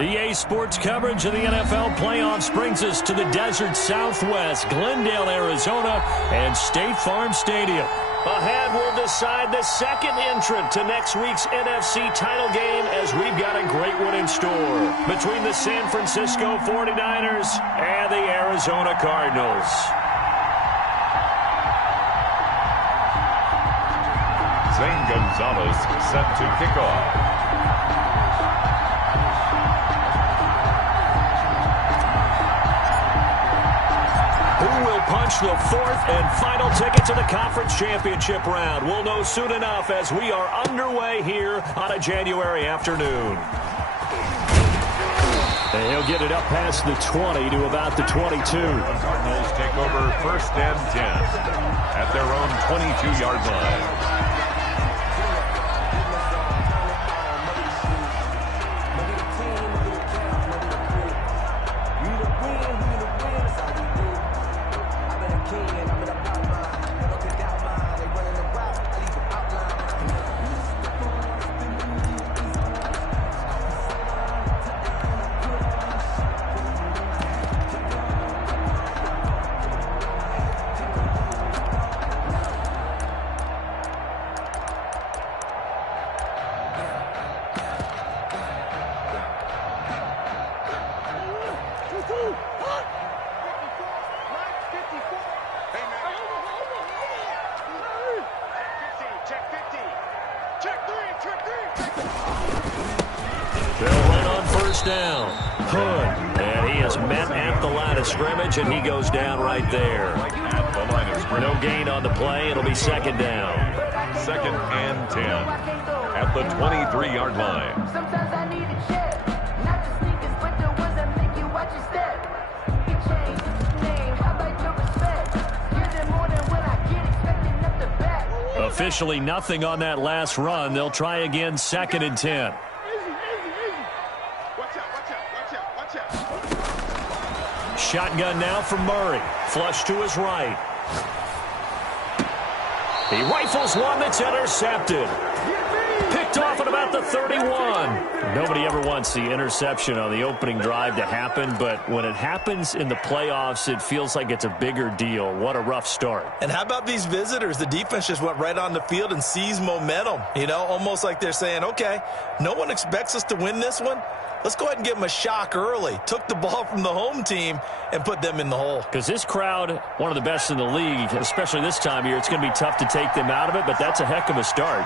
EA Sports coverage of the NFL playoffs brings us to the desert Southwest, Glendale, Arizona, and State Farm Stadium. Ahead, we'll decide the second entrant to next week's NFC title game as we've got a great one in store between the San Francisco 49ers and the Arizona Cardinals. Zane Gonzalez set to kick off. Who will punch the fourth and final ticket to the conference championship round? We'll know soon enough as we are underway here on a January afternoon. And he'll get it up past the 20 to about the 22. The Cardinals take over 1st and 10 at their own 22-yard line. Down. Hood. And he is met at the line of scrimmage, and he goes down right there. At the line of scrimmage. No gain on the play. It'll be second down. 2nd and 10 at the 23-yard line. Sometimes I need a check. Not the sneakers, but the ones that make you watch your step. You change your name. How about your respect? Give them more than what I get, expecting up the back. Officially nothing on that last run. They'll try again, 2nd and 10. Shotgun now from Murray. Flush to his right. He rifles one that's intercepted. Picked off at about the 31. Nobody ever wants the interception on the opening drive to happen, but when it happens in the playoffs, it feels like it's a bigger deal. What a rough start. And how about these visitors? The defense just went right on the field and seized momentum. You know, almost like they're saying, okay, no one expects us to win this one. Let's go ahead and give them a shock early. Took the ball from the home team and put them in the hole. Because this crowd, one of the best in the league, especially this time of year, it's going to be tough to take them out of it, but that's a heck of a start.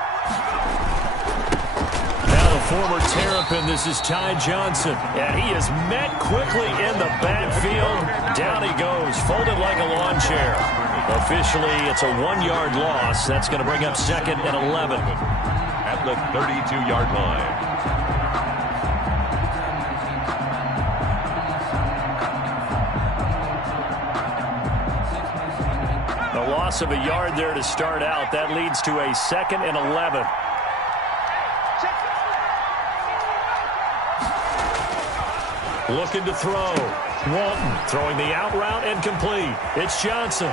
Now the former Terrapin, this is Ty Johnson. And he is met quickly in the backfield. Down he goes, folded like a lawn chair. Officially, it's a 1-yard loss. That's going to bring up 2nd and 11. At the 32-yard line. Loss of a yard there to start out. That leads to a 2nd and 11. Looking to throw. Walton throwing the out route and complete. It's Johnson.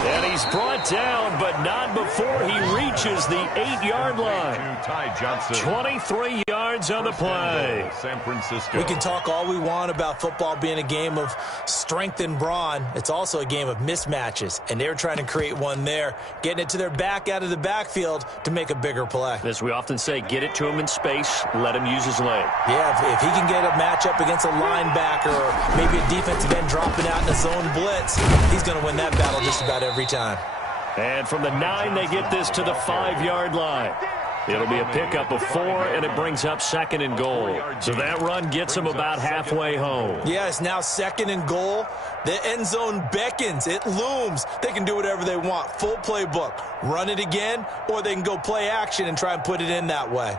And he's brought down, but not before he reaches the 8-yard line. Ty Johnson. 23 yards on the play. San Francisco. We can talk all we want about football being a game of strength and brawn. It's also a game of mismatches, and they're trying to create one there, getting it to their back out of the backfield to make a bigger play. As we often say, get it to him in space, let him use his leg. Yeah, if he can get a matchup against a linebacker or maybe a defensive end dropping out in a zone blitz, he's going to win that battle just about every time. And from the 9, they get this to the 5-yard line. It'll be a pickup of 4, and it brings up 2nd and goal. So that run gets them about halfway home. Yeah, it's now 2nd and goal. The end zone beckons. It looms. They can do whatever they want. Full playbook. Run it again, or they can go play action and try and put it in that way.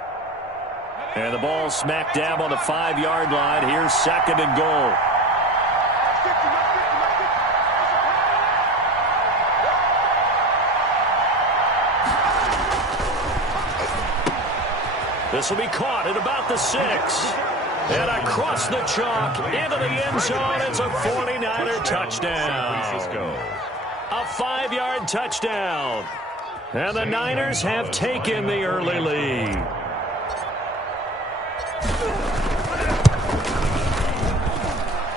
And the ball smack dab on the 5-yard line. Here's 2nd and goal. This will be caught at about the 6. And across the chalk into the end zone. It's a 49er touchdown. A 5-yard touchdown. And the Niners have taken the early lead.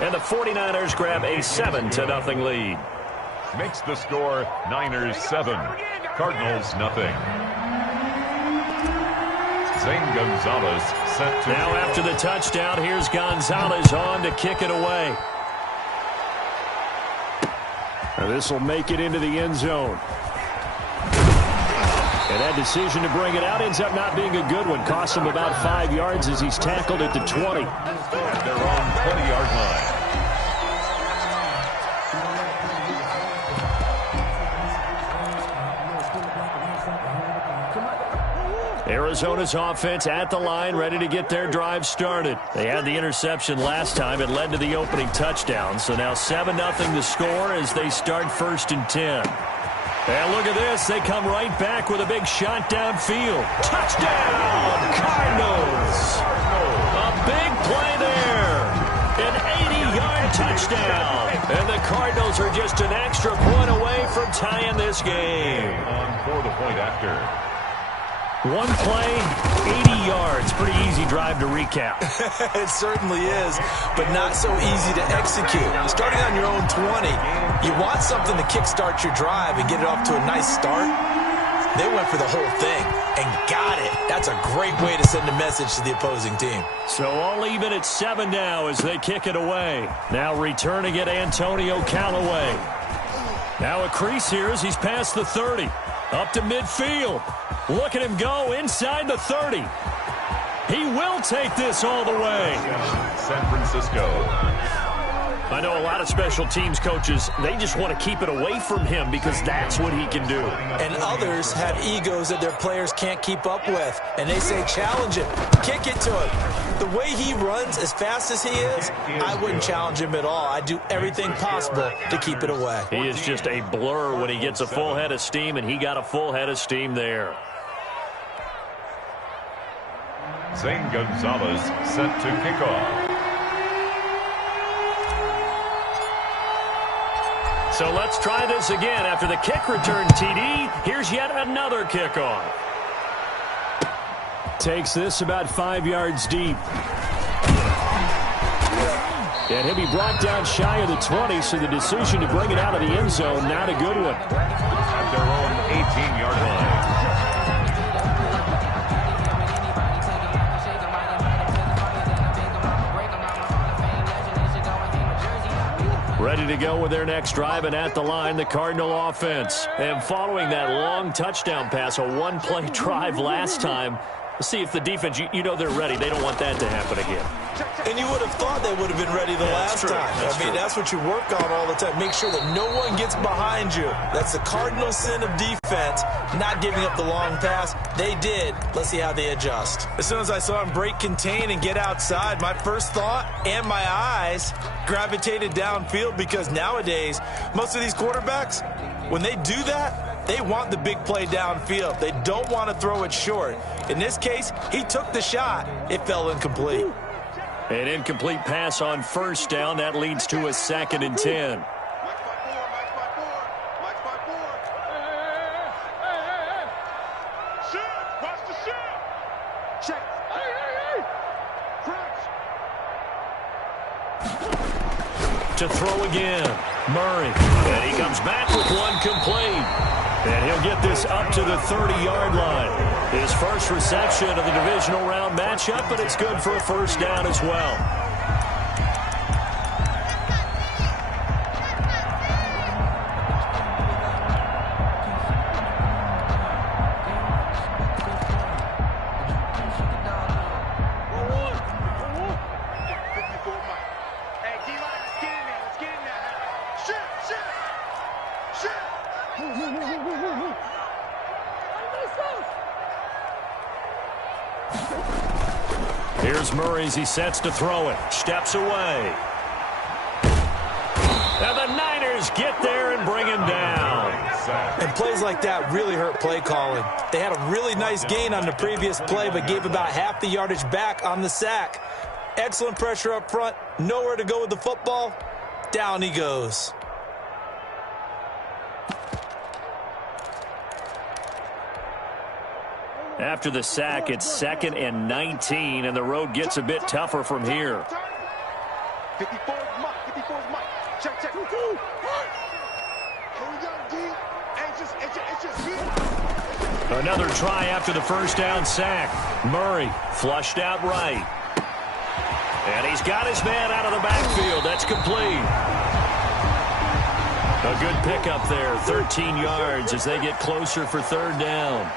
And the 49ers grab a 7-0 lead. Makes the score Niners 7, Cardinals nothing. Zane Gonzalez set to now after the touchdown, here's Gonzalez on to kick it away. This will make it into the end zone. And that decision to bring it out ends up not being a good one. Cost him about 5 yards as he's tackled at the 20. At their own 20-yard line. Arizona's offense at the line, ready to get their drive started. They had the interception last time. It led to the opening touchdown. So now 7-0 the score as they start 1st and 10. And look at this. They come right back with a big shot downfield. Touchdown, Cardinals. A big play there. An 80-yard touchdown. And the Cardinals are just an extra point away from tying this game. On for the point after. One play, 80 yards. Pretty easy drive to recap. It certainly is, but not so easy to execute. Starting on your own 20, you want something to kickstart your drive and get it off to a nice start. They went for the whole thing and got it. That's a great way to send a message to the opposing team. So all even at 7 now as they kick it away. Now returning it, Antonio Callaway. Now a crease here as he's past the 30. Up to midfield. Look at him go inside the 30. He will take this all the way. San Francisco. I know a lot of special teams coaches, they just want to keep it away from him because that's what he can do. And others have egos that their players can't keep up with. And they say, challenge him, kick it to him. The way he runs as fast as he is, I wouldn't challenge him at all. I'd do everything possible to keep it away. He is just a blur when he gets a full head of steam, and he got a full head of steam there. Zane Gonzalez set to kickoff. So let's try this again. After the kick return TD, here's yet another kickoff. Takes this about 5 yards deep. And he'll be brought down shy of the 20, so the decision to bring it out of the end zone, not a good one. At their own 18-yard line. Ready to go with their next drive, and at the line, the Cardinal offense. And following that long touchdown pass, a one-play drive last time, let's see if the defense, you know they're ready. They don't want that to happen again. And you would have thought they would have been ready the last time. That's what you work on all the time. Make sure that no one gets behind you. That's the cardinal sin of defense, not giving up the long pass. They did. Let's see how they adjust. As soon as I saw him break contain and get outside, my first thought and my eyes gravitated downfield, because nowadays, most of these quarterbacks, when they do that, they want the big play downfield. They don't want to throw it short. In this case, he took the shot. It fell incomplete. An incomplete pass on first down. That leads to a 2nd and 10. To throw again, Murray. And he comes back with one complete. And he'll get this up to the 30-yard line. His first reception of the divisional round matchup, but it's good for a first down as well. Here's Murray as he sets to throw it. Steps away. And the Niners get there and bring him down. And plays like that really hurt play calling. They had a really nice gain on the previous play, but gave about half the yardage back on the sack. Excellent pressure up front. Nowhere to go with the football. Down he goes. After the sack, it's 2nd and 19, and the road gets a bit tougher from here. 54 is Mike. 54 is Mike. Check, check. Here we go, D. It's just here. Another try after the first down sack. Murray flushed out right. And he's got his man out of the backfield. That's complete. A good pickup there. 13 yards as they get closer for third down.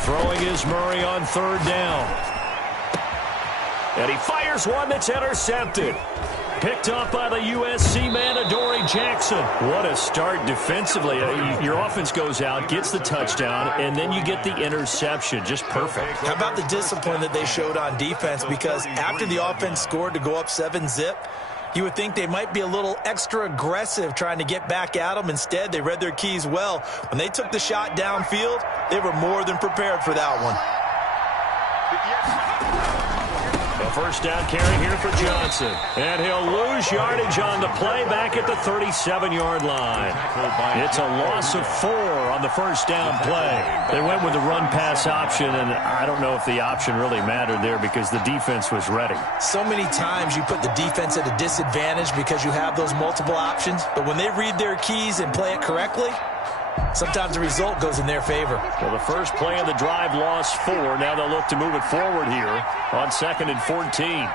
Throwing is Murray on third down. And he fires one that's intercepted. Picked up by the USC man, Adoree Jackson. What a start defensively. Your offense goes out, gets the touchdown, and then you get the interception. Just perfect. How about the discipline that they showed on defense? Because after the offense scored to go up 7-zip, you would think they might be a little extra aggressive trying to get back at them. Instead, they read their keys well. When they took the shot downfield, they were more than prepared for that one. A first down carry here for Johnson. And he'll lose yardage on the play back at the 37-yard line. It's a loss of 4 on the first down play. They went with the run-pass option, and I don't know if the option really mattered there because the defense was ready. So many times you put the defense at a disadvantage because you have those multiple options. But when they read their keys and play it correctly, sometimes the result goes in their favor. Well, the first play of the drive lost 4. Now they'll look to move it forward here on 2nd and 14.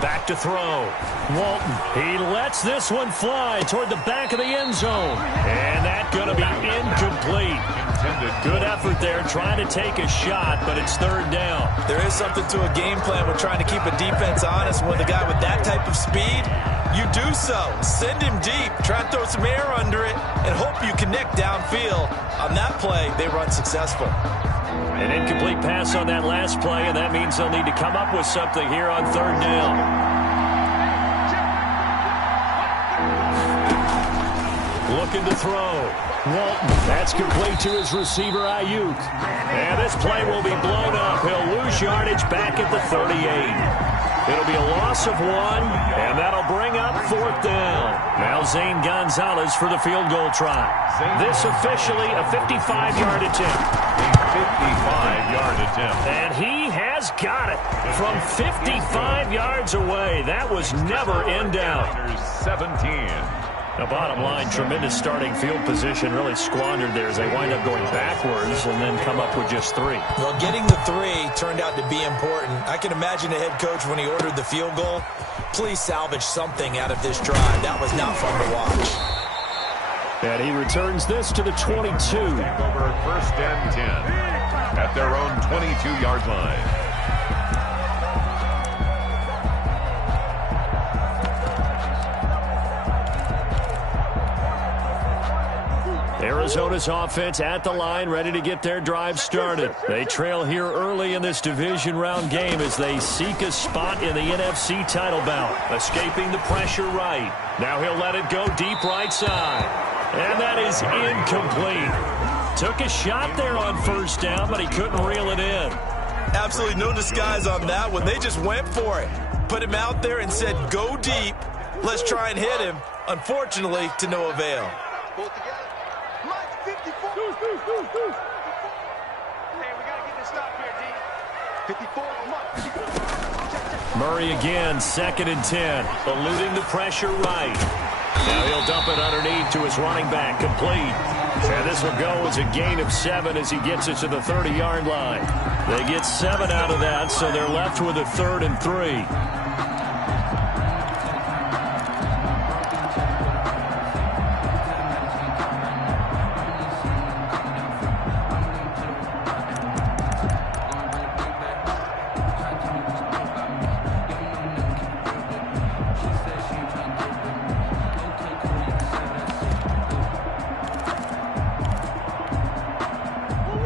Back to throw. Walton. He lets this one fly toward the back of the end zone. And that's going to be incomplete. Good effort there trying to take a shot, but it's third down. There is something to a game plan with trying to keep a defense honest. When the guy with that type of speed, you do so. Send him deep. Try and throw some air under it and hope you connect downfield. On that play, they run successful. An incomplete pass on that last play, and that means they'll need to come up with something here on third down. Looking to throw. Walton. That's complete to his receiver, Ayuk. And this play will be blown up. He'll lose yardage back at the 38. It'll be a loss of 1, and that'll bring up fourth down. Now Zane Gonzalez for the field goal try. This officially a 55-yard attempt. A 55-yard attempt. And he has got it from 55 yards away. That was never in doubt. 17. The bottom line, tremendous starting field position, really squandered there as they wind up going backwards and then come up with just 3. Well, getting the 3 turned out to be important. I can imagine the head coach when he ordered the field goal. Please salvage something out of this drive. That was not fun to watch. And he returns this to the 22. Take over 1st and 10 at their own 22-yard line. Arizona's offense at the line, ready to get their drive started. They trail here early in this division round game as they seek a spot in the NFC title bout. Escaping the pressure right. Now he'll let it go deep right side. And that is incomplete. Took a shot there on first down, but he couldn't reel it in. Absolutely no disguise on that one. They just went for it. Put him out there and said, go deep. Let's try and hit him. Unfortunately, to no avail. Both together. Mike, 54. Hey, we got to get this stop here, D. 54 is Mike. Murray again, 2nd and 10. Eluding the pressure right. Now he'll dump it underneath to his running back, complete. And this will go as a gain of 7 as he gets it to the 30-yard line. They get 7 out of that, so they're left with a 3rd and 3.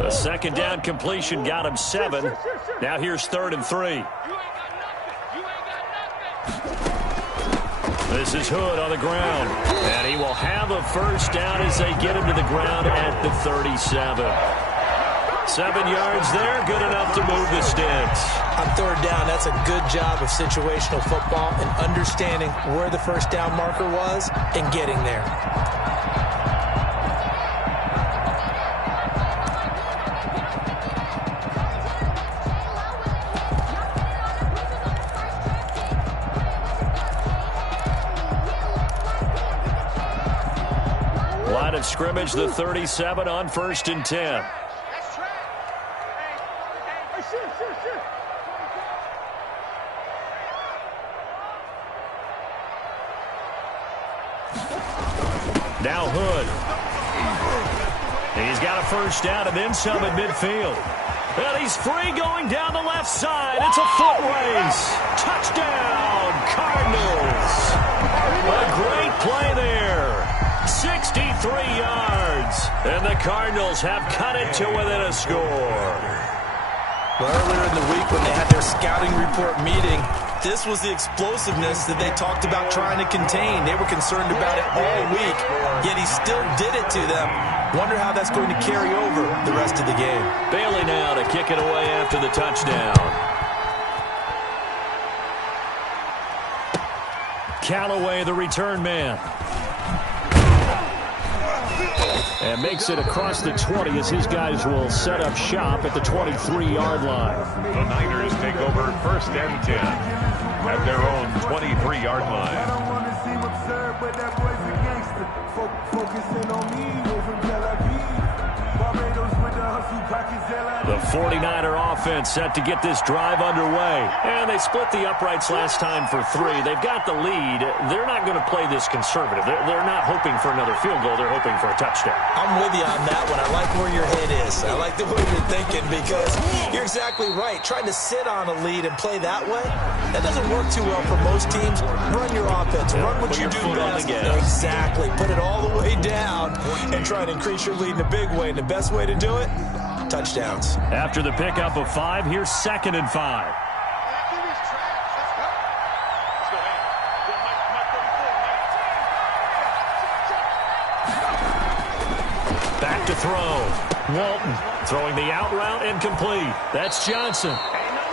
A second down completion got him 7. Now here's 3rd and 3. This is Hood on the ground. And he will have a first down as they get him to the ground at the 37. 7 yards there, good enough to move the sticks. On third down, that's a good job of situational football and understanding where the first down marker was and getting there. Line of scrimmage, the 37 on 1st and 10. Now Hood. He's got a first down and then some at midfield. And he's free going down the left side. It's a foot race. Touchdown, Cardinals. A great play there. 63 yards. And the Cardinals have cut it to within a score. Well, earlier in the week when they had their scouting report meeting, this was the explosiveness that they talked about trying to contain. They were concerned about it all week, yet he still did it to them. Wonder how that's going to carry over the rest of the game. Bailey now to kick it away after the touchdown. Callaway, the return man. And makes it across the 20 as his guys will set up shop at the 23-yard line. The Niners take over 1st and 10 at their own 23-yard line. I don't want to seem absurd, but that boy's a gangster. Focusing on me, over Tel Aviv. Barbados with the hustle pockets. The 49er offense set to get this drive underway. And they split the uprights last time for 3. They've got the lead. They're not going to play this conservative. They're not hoping for another field goal. They're hoping for a touchdown. I'm with you on that one. I like where your head is. I like the way you're thinking because you're exactly right. Trying to sit on a lead and play that way, that doesn't work too well for most teams. Run your offense. Run what you do best. Exactly. Put it all the way down and try and increase your lead in a big way. And the best way to do it, touchdowns. After the pickup of 5, here's 2nd and 5. Back to throw. Walton throwing the out route incomplete. That's Johnson.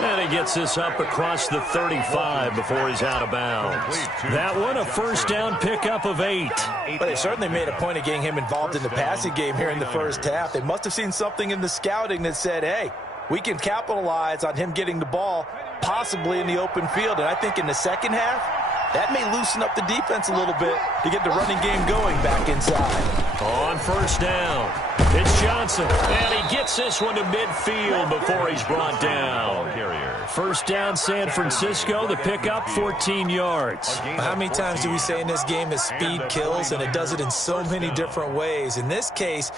And he gets this up across the 35 before he's out of bounds. That one, a first down pickup of 8. But they certainly made a point of getting him involved in the passing game here in the first half. They must have seen something in the scouting that said, hey, we can capitalize on him getting the ball, possibly in the open field. And I think in the second half, that may loosen up the defense a little bit to get the running game going back inside. On first down, it's Johnson. And he gets this one to midfield before he's brought down. First down, San Francisco. The pickup, 14 yards. How many times do we say in this game that speed kills, and it does it in so many different ways? In this case,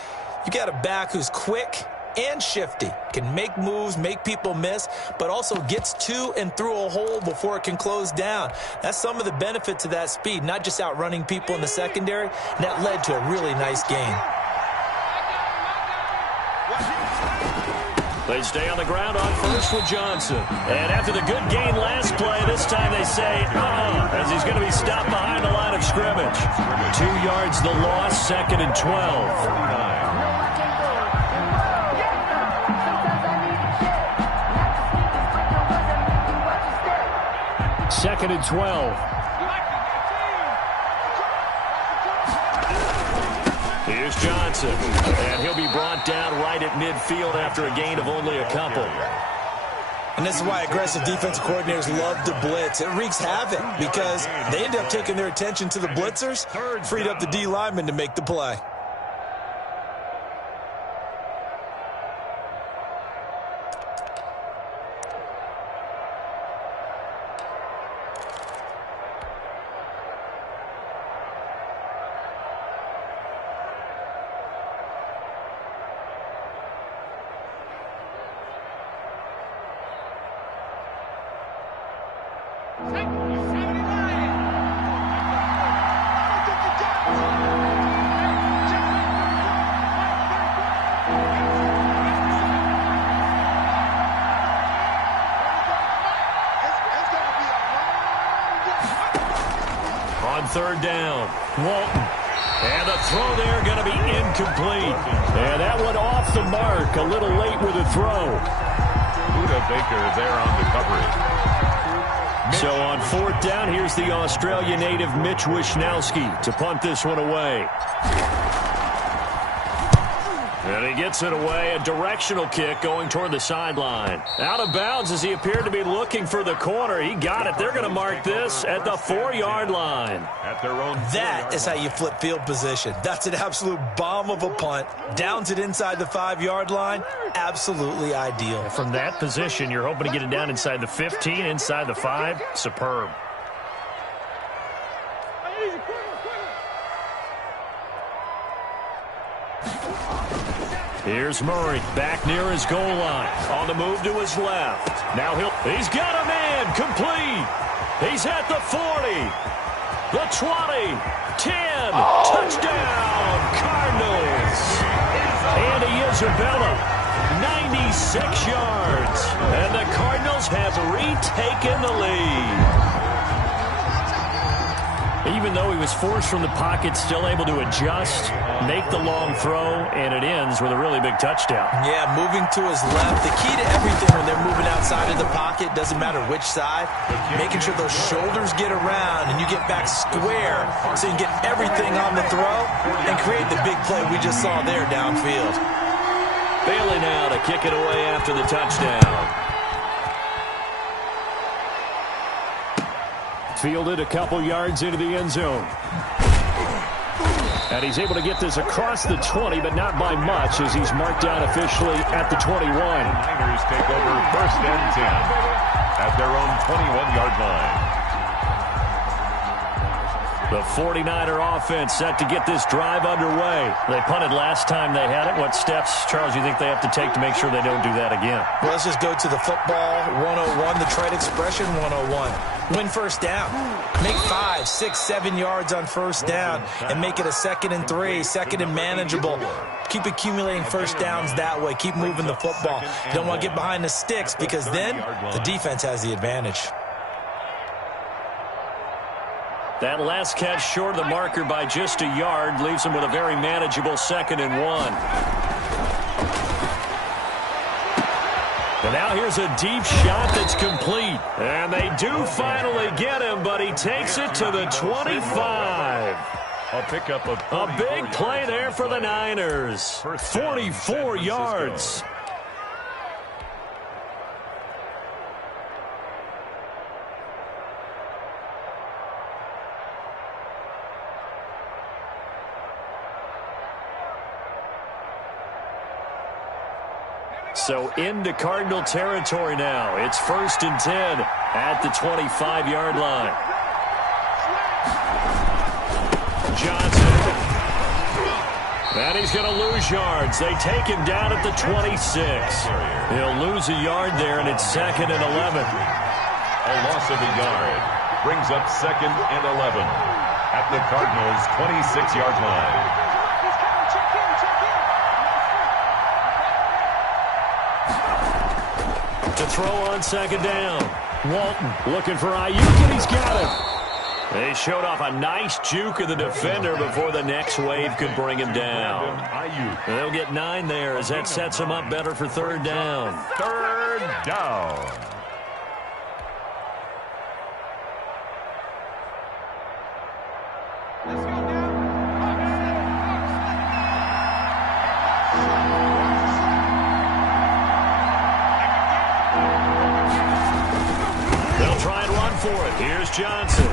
you got a back who's quick and shifty, can make moves, make people miss, but also gets to and through a hole before it can close down. That's some of the benefit to that speed, not just outrunning people in the secondary, and that led to a really nice game. They stay on the ground on first with Johnson. And after the good gain last play, this time they say, as he's going to be stopped behind the line of scrimmage. 2 yards the loss, 2nd and 12. Second and 12. Here's Johnson, and he'll be brought down right at midfield after a gain of only a couple. And this is why aggressive defensive coordinators love to blitz. It wreaks havoc because they end up taking their attention to the blitzers, freed up the D lineman to make the play. On third down, Walton And the throw there going to be incomplete. And that one off the mark. A little late with the throw. Buda Baker there on the coverage. So on 4th down, here's the Australia native Mitch Wishnowski to punt this one away. And he gets it away, a directional kick going toward the sideline. Out of bounds as he appeared to be looking for the corner. He got it. They're going to mark this at the 4-yard line. At their own That is how you flip field position. That's an absolute bomb of a punt. Downs it inside the 5-yard line. Absolutely ideal. From that position, you're hoping to get it down inside the 15, inside the 5. Superb. Here's Murray back near his goal line. On the move to his left. Now he's got a man complete. He's at the 40, the 20, 10. Touchdown, Cardinals. Andy Isabella, 96 yards. And the Cardinals have retaken the lead. Even though he was forced from the pocket, still able to adjust, make the long throw, and it ends with a really big touchdown. Yeah, moving to his left. The key to everything when they're moving outside of the pocket, doesn't matter which side, making sure those shoulders get around and you get back square so you can get everything on the throw and create the big play we just saw there downfield. Bailey now to kick it away after the touchdown. Fielded a couple yards into the end zone. And he's able to get this across the 20, but not by much as he's marked down officially at the 21. Niners take over 1st and 10 at their own 21-yard line. The 49er offense set to get this drive underway. They punted last time they had it. What steps, Charles, do you think they have to take to make sure they don't do that again? Well, let's just go to the football 101, the trade expression 101. Win 1st down. Make 5, 6, 7 yards on 1st down and make it a 2nd and 3, 2nd and manageable. Keep accumulating 1st downs that way. Keep moving the football. You don't want to get behind the sticks because then the defense has the advantage. That last catch short of the marker by just a yard leaves him with a very manageable 2nd and 1. And now here's a deep shot that's complete. And they do finally get him, but he takes it to the 25. A pickup of a big play there for the Niners. 44 yards. So into Cardinal territory now. It's 1st and 10 at the 25-yard line. Johnson. And he's going to lose yards. They take him down at the 26. He'll lose a yard there, and it's 2nd and 11. A loss of a yard brings up 2nd and 11 at the Cardinals' 26-yard line. To throw on 2nd down. Walton looking for Ayuk, and he's got him. They showed off a nice juke of the defender before the next wave could bring him down. They'll get 9 there as that sets him up better for 3rd down. 3rd down. Here's Johnson.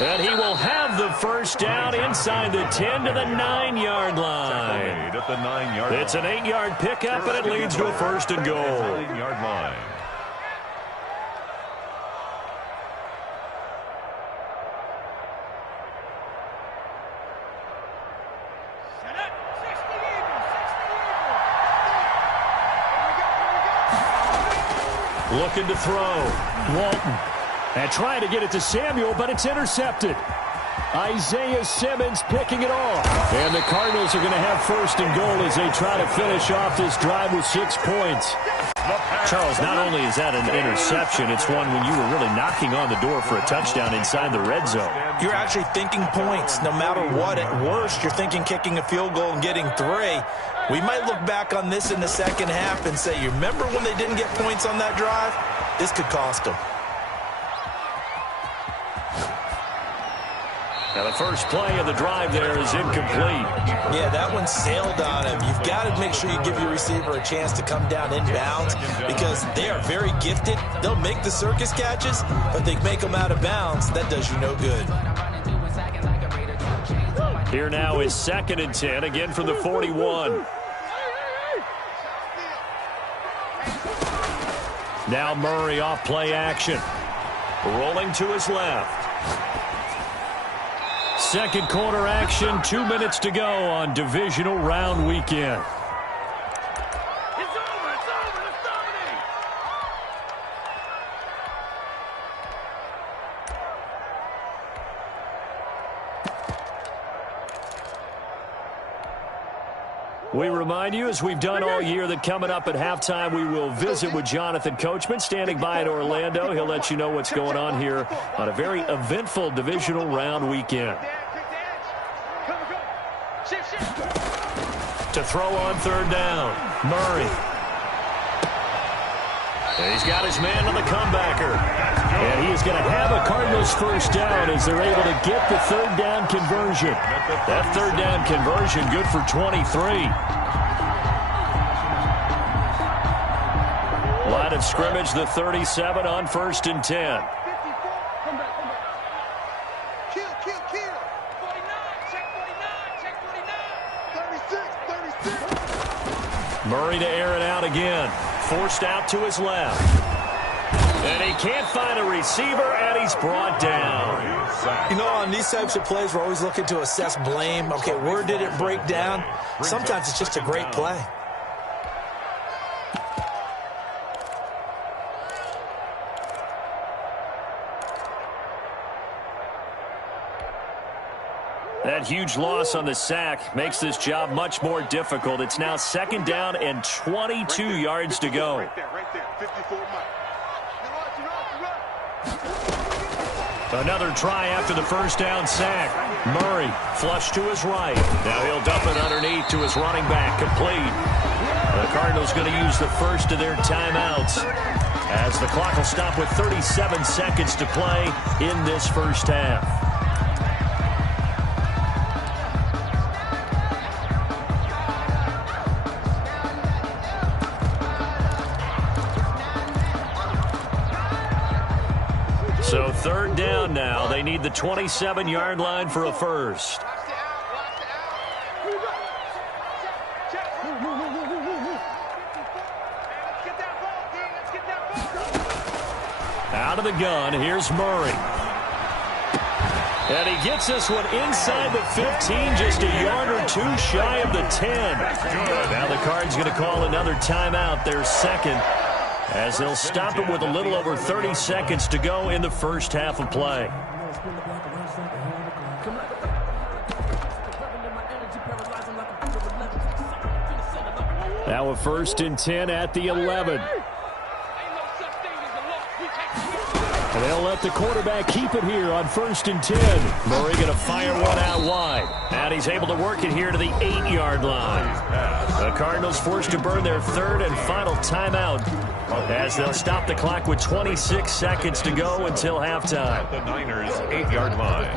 And he will have the 1st down inside the 10 to the 9-yard line. At the 9-yard line. It's an 8-yard pickup, and it leads to a 1st and goal. 9-yard line. Looking to throw. Walton. And trying to get it to Samuel, but it's intercepted. Isaiah Simmons picking it off. And the Cardinals are going to have 1st and goal as they try to finish off this drive with 6 points. Charles, not only is that an interception, it's one when you were really knocking on the door for a touchdown inside the red zone. You're actually thinking points. No matter what, at worst, you're thinking kicking a field goal and getting 3. We might look back on this in the second half and say, you remember when they didn't get points on that drive? This could cost them. Now the first play of the drive there is incomplete. Yeah, that one sailed on him. You've got to make sure you give your receiver a chance to come down inbounds because they are very gifted. They'll make the circus catches, but they make them out of bounds. That does you no good. Here now is 2nd and 10, again from the 41. Now Murray off play action. Rolling to his left. Second quarter action, 2 minutes to go on divisional round weekend. It's over, let's dominate. We remind you, as we've done all year, that coming up at halftime, we will visit with Jonathan Coachman, standing by in Orlando. He'll let you know what's going on here on a very eventful divisional round weekend. To throw on 3rd down, Murray. And he's got his man on the comebacker. And he is going to have a Cardinals first down as they're able to get the 3rd down conversion. That 3rd down conversion good for 23. Line of scrimmage, the 37 on 1st and 10. Murray to air it out again. Forced out to his left. And he can't find a receiver, and he's brought down. You know, on these types of plays, we're always looking to assess blame. Okay, where did it break down? Sometimes it's just a great play. That huge loss on the sack makes this job much more difficult. It's now 2nd down and 22 yards to go. Right there, 54 miles. Another try after the first down sack. Murray flush to his right. Now he'll dump it underneath to his running back, complete. The Cardinals going to use the first of their timeouts as the clock will stop with 37 seconds to play in this first half. So 3rd down now. They need the 27-yard line for a first. Out of the gun, here's Murray. And he gets this one inside the 15, just a yard or 2 shy of the 10. Now the Cards going to call another timeout, their 2nd. As they'll stop it with a little over 30 seconds to go in the first half of play. Now a 1st and 10 at the 11. And they'll let the quarterback keep it here on 1st and 10. Murray going to fire one out wide. And he's able to work it here to the 8-yard line. The Cardinals forced to burn their 3rd and final timeout as they'll stop the clock with 26 seconds to go until halftime. The Niners' 8-yard line.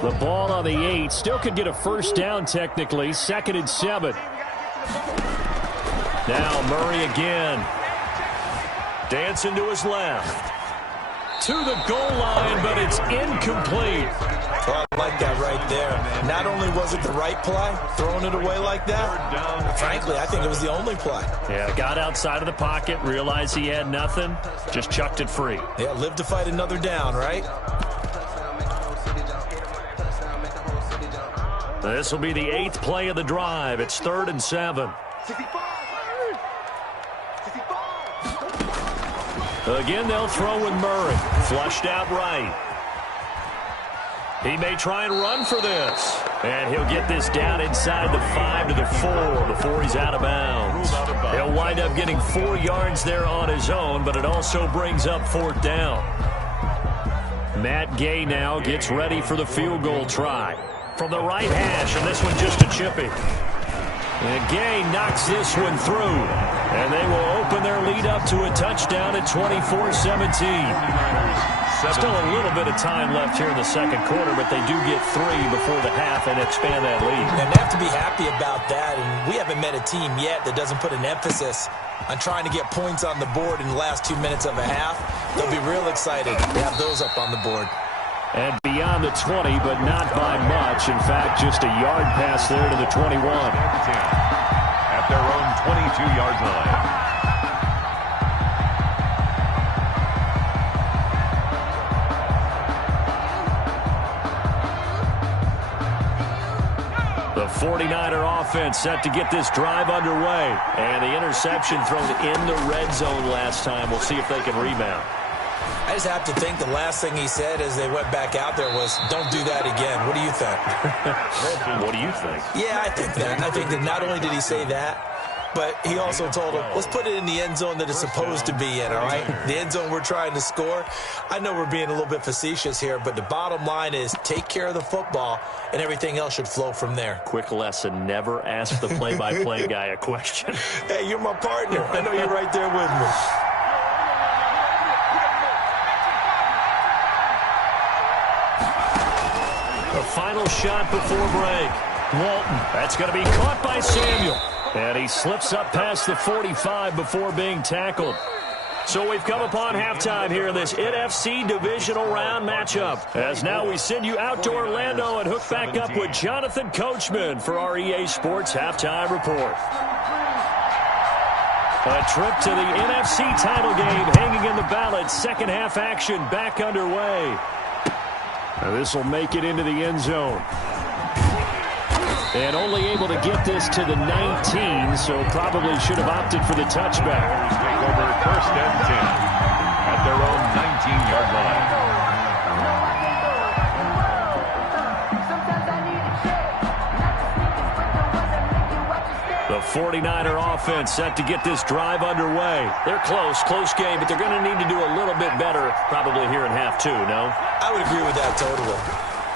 The ball on the 8. Still could get a first down technically. 2nd and 7. Now Murray again. Dancing to his left. To the goal line, but it's incomplete. Well, I like that right there. Not only was it the right play, throwing it away like that, frankly, I think it was the only play. Yeah, got outside of the pocket, realized he had nothing, just chucked it free. Yeah, live to fight another down, right? This will be the 8th play of the drive. It's 3rd and 7. Again, they'll throw with Murray. Flushed out right. He may try and run for this. And he'll get this down inside the 5 to the 4 before he's out of bounds. yards. He'll wind up getting 4 yards there on his own, but it also brings up 4th down. Matt Gay now gets ready for the field goal try. From the right hash, and this one just a chippy. And Gay knocks this one through. And they will open their lead up to a touchdown at 24-17. Still a little bit of time left here in the second quarter, but they do get 3 before the half and expand that lead. And they have to be happy about that, and we haven't met a team yet that doesn't put an emphasis on trying to get points on the board in the last 2 minutes of a half. They'll be real excited to have those up on the board. And beyond the 20, but not by much. In fact, just a yard pass there to the 21. At their own 22-yard line. The 49er offense set to get this drive underway. And the interception thrown in the red zone last time. We'll see if they can rebound. I just have to think the last thing he said as they went back out there was, don't do that again. What do you think? What do you think? Yeah, I think that. I think that not only did he say that, but he also told him, let's put it in the end zone that it's supposed to be in, all right? The end zone we're trying to score. I know we're being a little bit facetious here, but the bottom line is take care of the football, and everything else should flow from there. Quick lesson, never ask the play-by-play guy a question. Hey, you're my partner. I know you're right there with me. The final shot before break. Walton, that's going to be caught by Samuel. And he slips up past the 45 before being tackled. So we've come upon halftime here in this NFC divisional round matchup. As now we send you out to Orlando and hook back up with Jonathan Coachman for our EA Sports Halftime Report. A trip to the NFC title game hanging in the balance. Second half action back underway. This will make it into the end zone. And only able to get this to the 19, so probably should have opted for the touchback. Take over 1st and 10 at their own 19-yard line. The 49er offense set to get this drive underway. They're close game, but they're going to need to do a little bit better probably here in half 2, no? I would agree with that totally.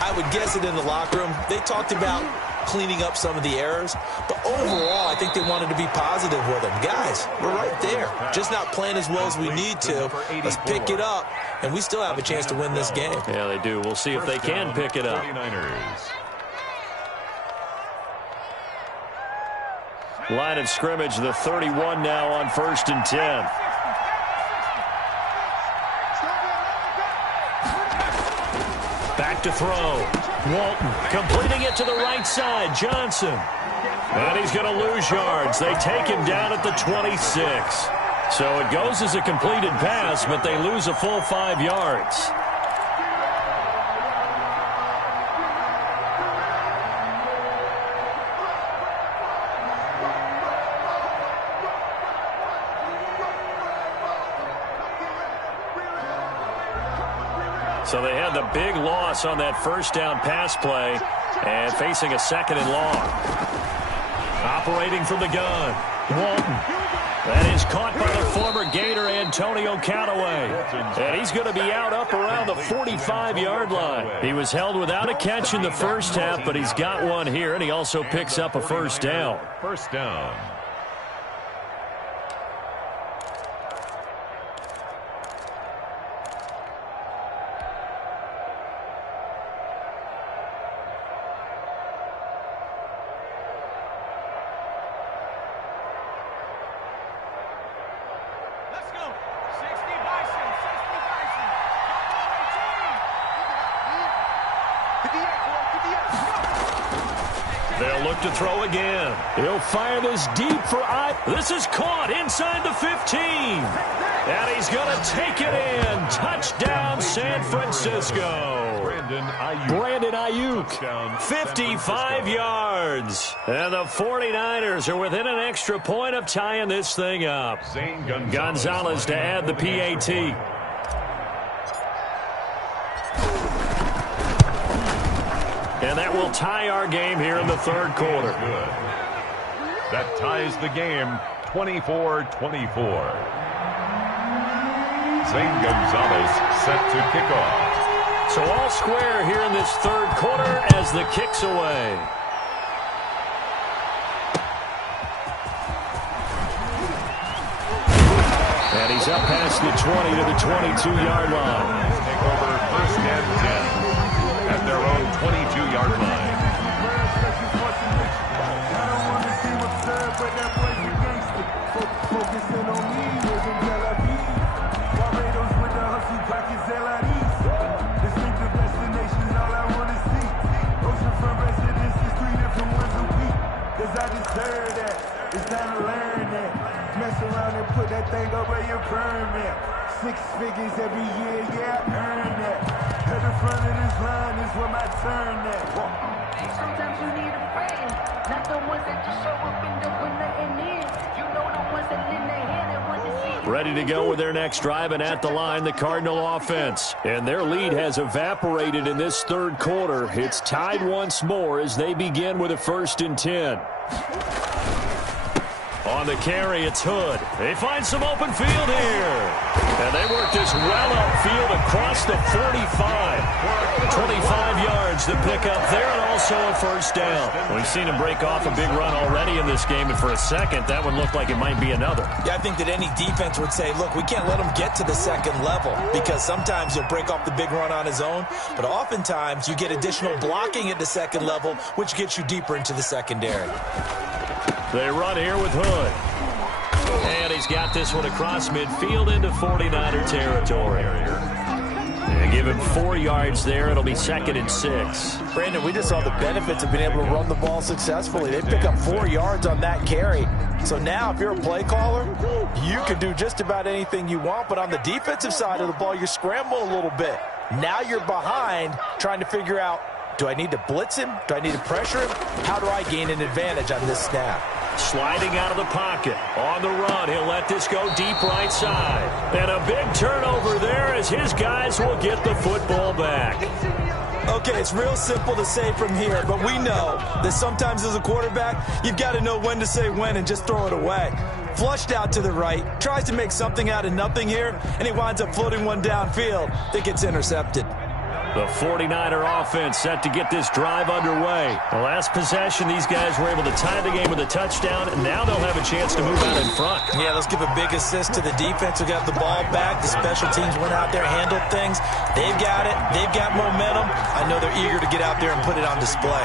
I would guess it in the locker room. They talked about cleaning up some of the errors, but overall, I think they wanted to be positive with them. Guys, we're right there. Just not playing as well as we need to. Let's pick it up, and we still have a chance to win this game. Yeah, they do. We'll see if they can pick it up. 49ers. Line of scrimmage, the 31 now on 1st and 10. Back to throw. Walton completing it to the right side. Johnson. And he's going to lose yards. They take him down at the 26. So it goes as a completed pass, but they lose a full 5 yards. So they had the big loss on that 1st down pass play and facing a 2nd and long. Operating from the gun, Walton. That is caught by the former Gator Antonio Callaway. And he's going to be out up around the 45-yard line. He was held without a catch in the first half, but he's got one here, and he also picks up a 1st down. 1st down. They'll look to throw again. He'll fire this deep for This is caught inside the 15. And he's going to take it in. Touchdown, San Francisco. Brandon Ayuk. 55 yards. And the 49ers are within an extra point of tying this thing up. Gonzalez to add the PAT. And that will tie our game here in the 3rd quarter. That ties the game 24-24. Zane Gonzalez set to kick off. So all square here in this third quarter as the kick's away. And he's up past the 20 to the 22-yard line. Take over 1st and 10 at their own 22-yard line. Focusing on me, live in Tel Aviv. Barbados with the hustle, pockets LIDs. Distinctive destinations, all I want to see. Oceanfront residences, 3 different ones a week. Cause I deserve that, it's time to learn that. Mess around and put that thing over your permit. 6 figures every year, yeah, I earn that. At the front of this line is where my turn at. Sometimes you need a friend, not the ones that just show up and don't put nothing in. You know the ones that lend their hand and want to see you. Ready to go with their next drive, and at the line, the Cardinal offense. And their lead has evaporated in this third quarter. It's tied once more as they begin with a 1st and 10. On the carry, it's Hood. They find some open field here. And they work this well upfield across the 45. 25 yards to pick up there, and also a 1st down. We've seen him break off a big run already in this game, and for a second, that one looked like it might be another. Yeah, I think that any defense would say, look, we can't let him get to the second level, because sometimes he'll break off the big run on his own, but oftentimes you get additional blocking at the second level, which gets you deeper into the secondary. They run here with Hood. And he's got this one across midfield into 49er territory. And give him 4 yards there. It'll be 2nd and 6. Brandon, we just saw the benefits of being able to run the ball successfully. They pick up 4 yards on that carry. So now if you're a play caller, you can do just about anything you want. But on the defensive side of the ball, you're scrambling a little bit. Now you're behind trying to figure out, do I need to blitz him? Do I need to pressure him? How do I gain an advantage on this snap? Sliding out of the pocket. On the run, he'll let this go deep right side. And a big turnover there as his guys will get the football back. Okay, it's real simple to say from here, but we know that sometimes as a quarterback, you've got to know when to say when and just throw it away. Flushed out to the right, tries to make something out of nothing here, and he winds up floating one downfield that gets intercepted. The 49er offense set to get this drive underway. The last possession, these guys were able to tie the game with a touchdown, and now they'll have a chance to move out in front. Yeah, let's give a big assist to the defense who got the ball back. The special teams went out there, handled things. They've got it. They've got momentum. I know they're eager to get out there and put it on display.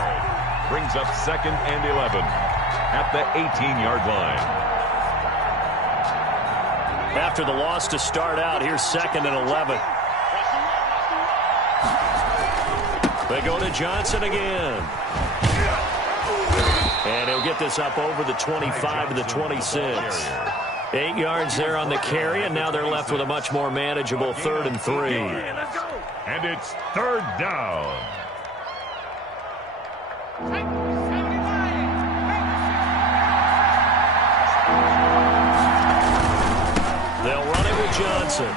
Brings up 2nd and 11 at the 18-yard line. After the loss to start out, here's 2nd and 11. They go to Johnson again. And he'll get this up over the 25 to the 26. 8 yards there on the carry, and now they're left with a much more manageable 3rd and 3. And it's 3rd down. They'll run it with Johnson.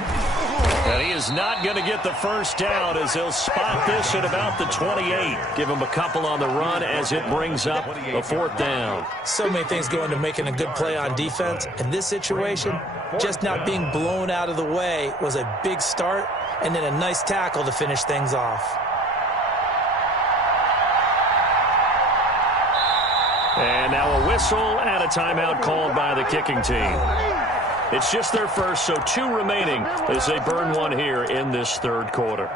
And he is not going to get the 1st down as he'll spot this at about the 28. Give him a couple on the run as it brings up a 4th down. So many things go into making a good play on defense. In this situation, just not being blown out of the way was a big start, and then a nice tackle to finish things off. And now a whistle and a timeout called by the kicking team. It's just their first, so 2 remaining as they burn one here in this third quarter.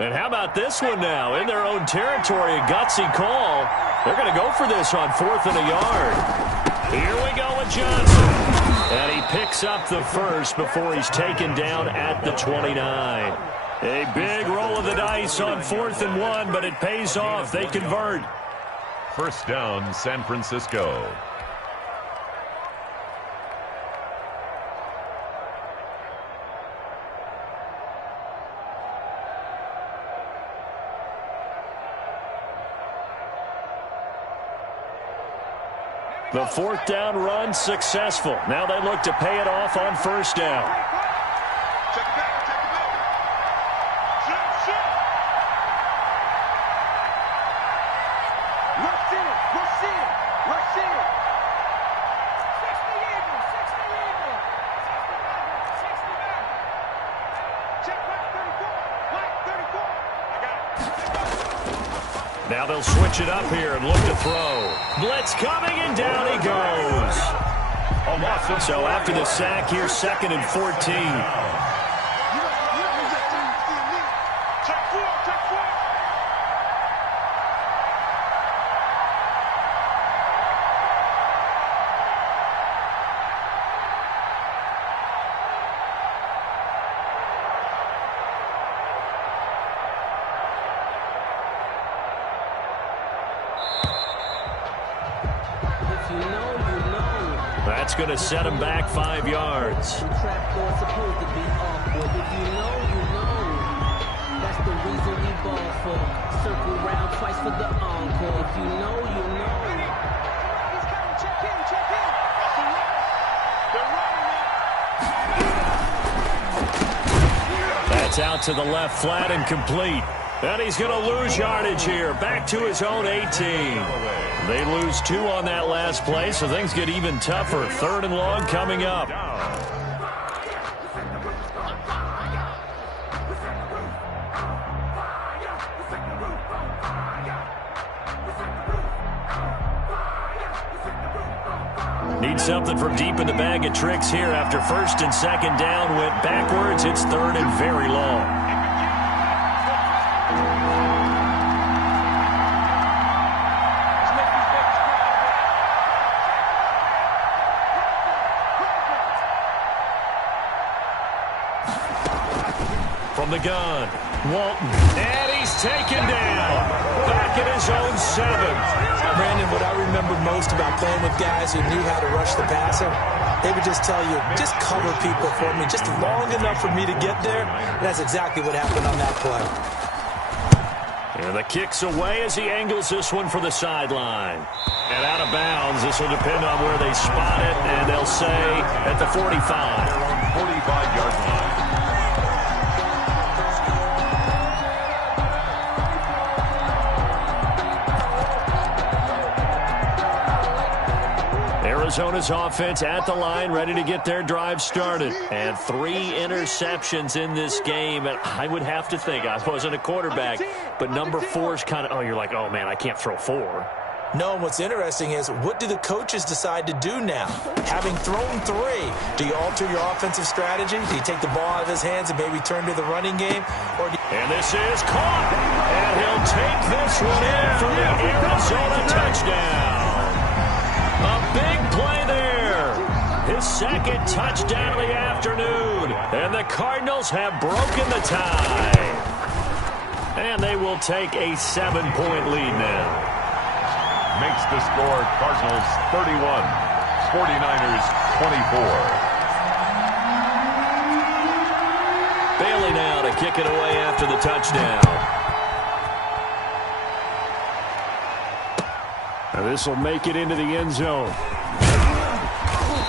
And how about this one now? In their own territory, a gutsy call. They're going to go for this on 4th and a yard. Here we go with Johnson. And he picks up the 1st before he's taken down at the 29. A big roll of the dice on 4th and 1, but it pays off. They convert. 1st down, San Francisco. The fourth down run successful. Now they look to pay it off on first down. Check it back, check it back. Shoot. Rush in. 60 Eagles. 60 back. Check back 34. White 34. I got it. Now they'll switch it up here and look to throw. Blitz coming, and down he goes. So after the sack, here's 2nd and 14. Check four. That's going to set him back 5 yards. That's the reason we ball for. Circle round twice for the encore. If you know, you know. He's coming. Check in. They're running it. That's out to the left flat and complete. And he's going to lose yardage here. Back to his own 18. They lose 2 on that last play, so things get even tougher. 3rd and long coming up. Need something from deep in the bag of tricks here after 1st and 2nd down went backwards. It's 3rd and very long. From the gun, Walton, and he's taken down. Back at his own 7. Brandon, what I remember most about playing with guys who knew how to rush the passer, they would just tell you, just cover people for me, just long enough for me to get there. And that's exactly what happened on that play. And the kick's away as he angles this one for the sideline. And out of bounds, this will depend on where they spot it, and they'll say at the 45. They're on 45-yard line. Arizona's offense at the line, ready to get their drive started. And 3 interceptions in this game. And I would have to think, I wasn't a quarterback, but number 4 is kind of, you're like, oh, man, I can't throw 4. No, and what's interesting is, what do the coaches decide to do now? Having thrown 3, do you alter your offensive strategy? Do you take the ball out of his hands and maybe turn to the running game? And this is caught. And he'll take this one in for the Arizona touchdown. A big play there. His 2nd touchdown of the afternoon. And the Cardinals have broken the tie. And they will take a 7-point lead now. Makes the score Cardinals 31, 49ers 24. Bailey now to kick it away after the touchdown. And this will make it into the end zone.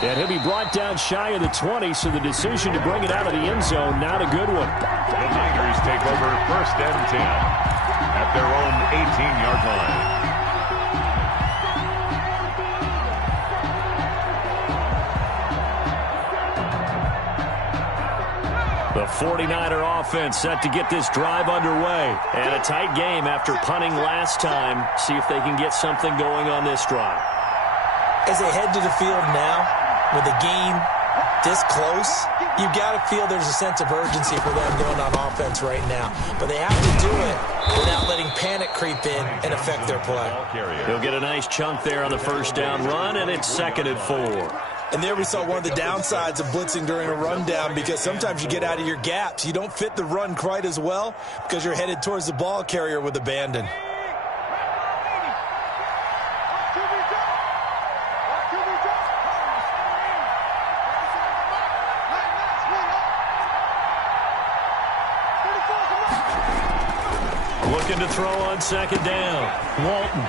And he'll be brought down shy of the 20, so the decision to bring it out of the end zone, not a good one. The Niners take over 1st and 10 at their own 18-yard line. The 49er offense set to get this drive underway. And a tight game after punting last time. See if they can get something going on this drive. As they head to the field now, with the game this close, you've got to feel there's a sense of urgency for them going on offense right now. But they have to do it without letting panic creep in and affect their play. He'll get a nice chunk there on the 1st down run, and it's 2nd and 4. And there we saw one of the downsides of blitzing during a rundown, because sometimes you get out of your gaps. You don't fit the run quite as well because you're headed towards the ball carrier with abandon. Looking to throw on 2nd down. Walton.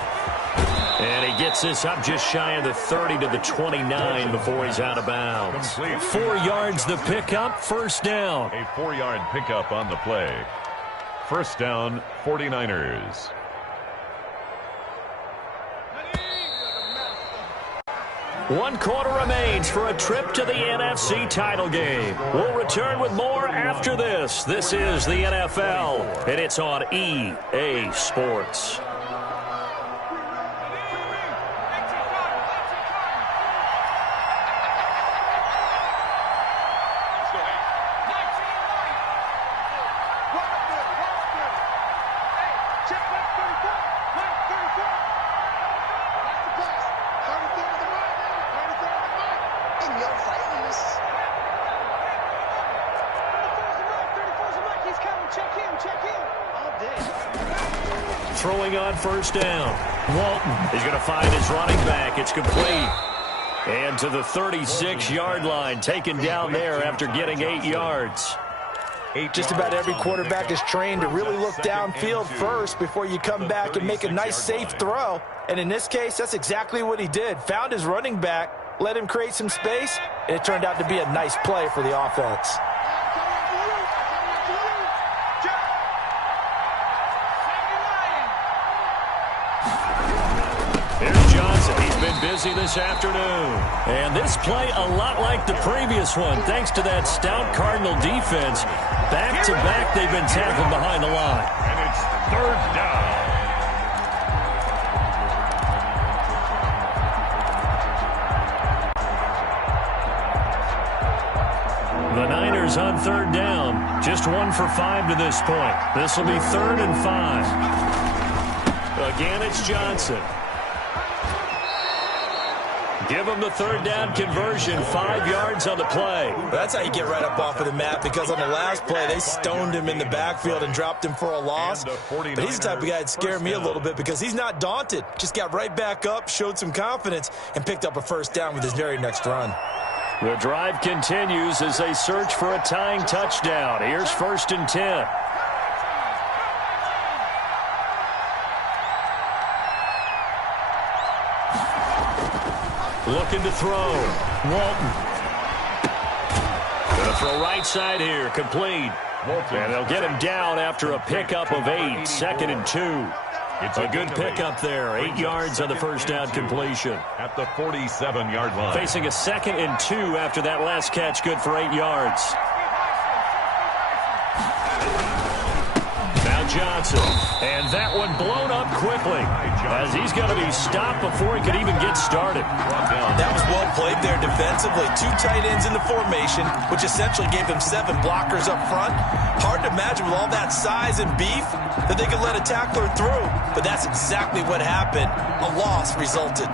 And he gets this up just shy of the 30 to the 29 before he's out of bounds. 4 yards the pickup, first down. A 4-yard pickup on the play. First down, 49ers. One quarter remains for a trip to the NFC title game. We'll return with more after this. This is the NFL, and it's on EA Sports. Throwing on first down. Walton is going to find his running back. It's complete. And to the 36-yard line, taken down there after getting 8 yards. Just about every quarterback is trained to really look downfield first before you come back and make a nice, safe throw. And in this case, that's exactly what he did. Found his running back, let him create some space, and it turned out to be a nice play for the offense. Busy this afternoon. And this play a lot like the previous one, thanks to that stout Cardinal defense. Back-to-back, they've been tackled behind the line. And it's third down. The Niners on third down. Just 1 for 5 to this point. This will be 3rd and 5. Again, it's Johnson. Give him the third down conversion, 5 yards on the play. That's how you get right up off of the map, because on the last play, they stoned him in the backfield and dropped him for a loss. But he's the type of guy that scared me a little bit because he's not daunted. Just got right back up, showed some confidence, and picked up a first down with his very next run. The drive continues as they search for a tying touchdown. Here's 1st and 10. Looking to throw. Walton. Going to throw right side here. Complete. And they'll get him down after a pickup of 8. 2nd and 2. It's a good pickup there. 8 yards on the first down completion. At the 47-yard line. Facing a 2nd and 2 after that last catch. Good for 8 yards. Now Johnson. And that one blown up quickly as he's going to be stopped before he could even get started. That was well played there defensively. 2 tight ends in the formation, which essentially gave them 7 blockers up front. Hard to imagine with all that size and beef that they could let a tackler through. But that's exactly what happened. A loss resulted.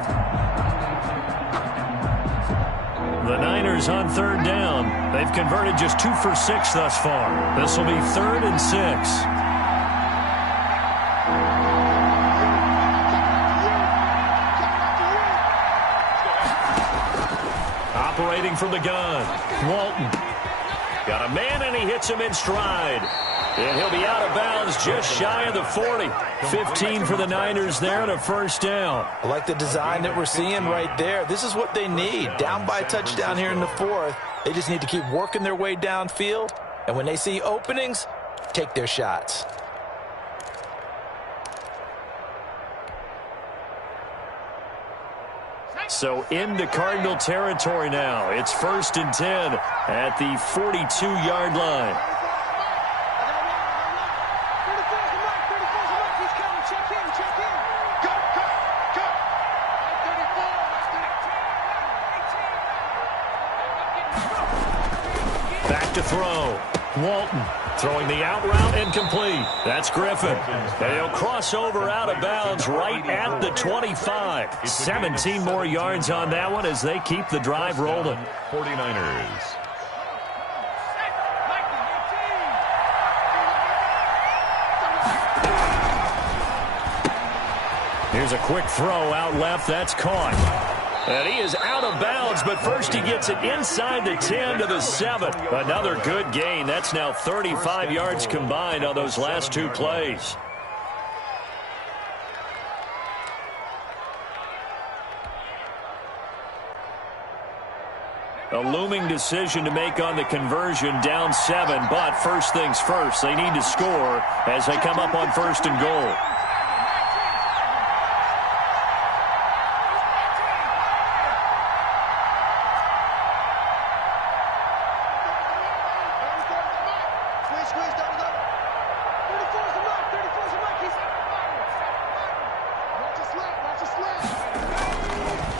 The Niners on third down. They've converted just 2 for 6 thus far. This will be 3rd and 6. Operating from the gun. Walton. Got a man, and he hits him in stride. And he'll be out of bounds just shy of the 40. 15 for the Niners there and a first down. I like the design that we're seeing right there. This is what they need. Down by a touchdown here in the 4th. They just need to keep working their way downfield. And when they see openings, take their shots. So into Cardinal territory now. It's 1st and 10 at the 42-yard line. Back to throw. Walton throwing the out route and complete. That's Griffin. And he'll cross over out of bounds right at the 25. 17 more yards on that one as they keep the drive rolling. 49ers. Here's a quick throw out left. That's caught. And he is out of bounds, but first he gets it inside the 10 to the 7. Another good gain. That's now 35 yards combined on those last 2 plays. A looming decision to make on the conversion, down 7. But first things first, they need to score as they come up on 1st and goal.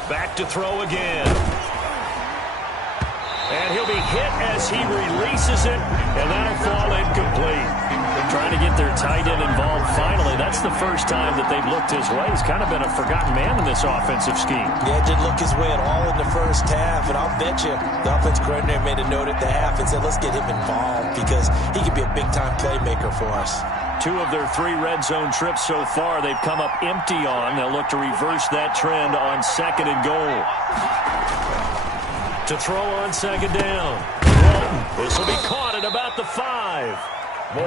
Back to throw again. And he'll be hit as he releases it, and that'll fall incomplete. They're trying to get their tight end involved finally. That's the first time that they've looked his way. He's kind of been a forgotten man in this offensive scheme. Yeah, didn't look his way at all in the first half, and I'll bet you the offense coordinator made a note at the half and said, let's get him involved because he could be a big-time playmaker for us. 2 of their 3 red zone trips so far they've come up empty on. They'll look to reverse that trend on 2nd and goal. To throw on 2nd down. This will be caught at about the 5.